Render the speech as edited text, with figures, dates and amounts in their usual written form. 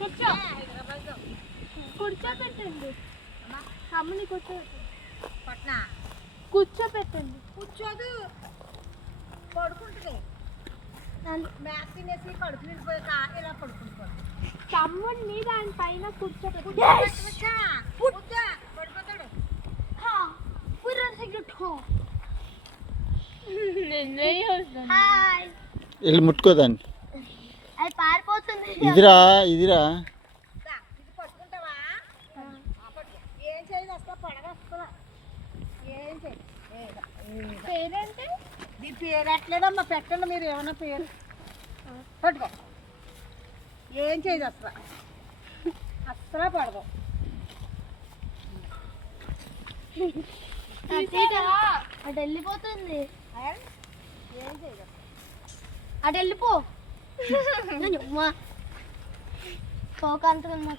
కూర్చో కూర్చోపెట్టండి అమ్మని పట్నా కూర్చోపెట్టండి. కూర్చోదు పడుకుంటుంది. మ్యాథ్ తినేసి కడుపు నిండిపోయాక ఇలా పడుకుంటుంది. తమ్ముడిని దాని పైన కూర్చోపెట్టి పడిపోతాడు. వెళ్ళి ముట్టుకోదాన్ని. అది పారిపోతుంది. ఇదిరా ఇదిరా ఇది పట్టుకుంటావా? ఏం చేయదు అసలు పడగస్తా. ఏం చేయదు. పేరేంటి? దీని పేరు ఎట్లేదమ్మా, పెట్టండి మీరు ఏమన్నా పేరు. పట్టుకో. ఏం చేయదు అసలు అస్సలు పడదు. అటు వెళ్ళిపోతుంది. ఏం చేయదు. అటు వెళ్ళిపో. పోకంటున్నా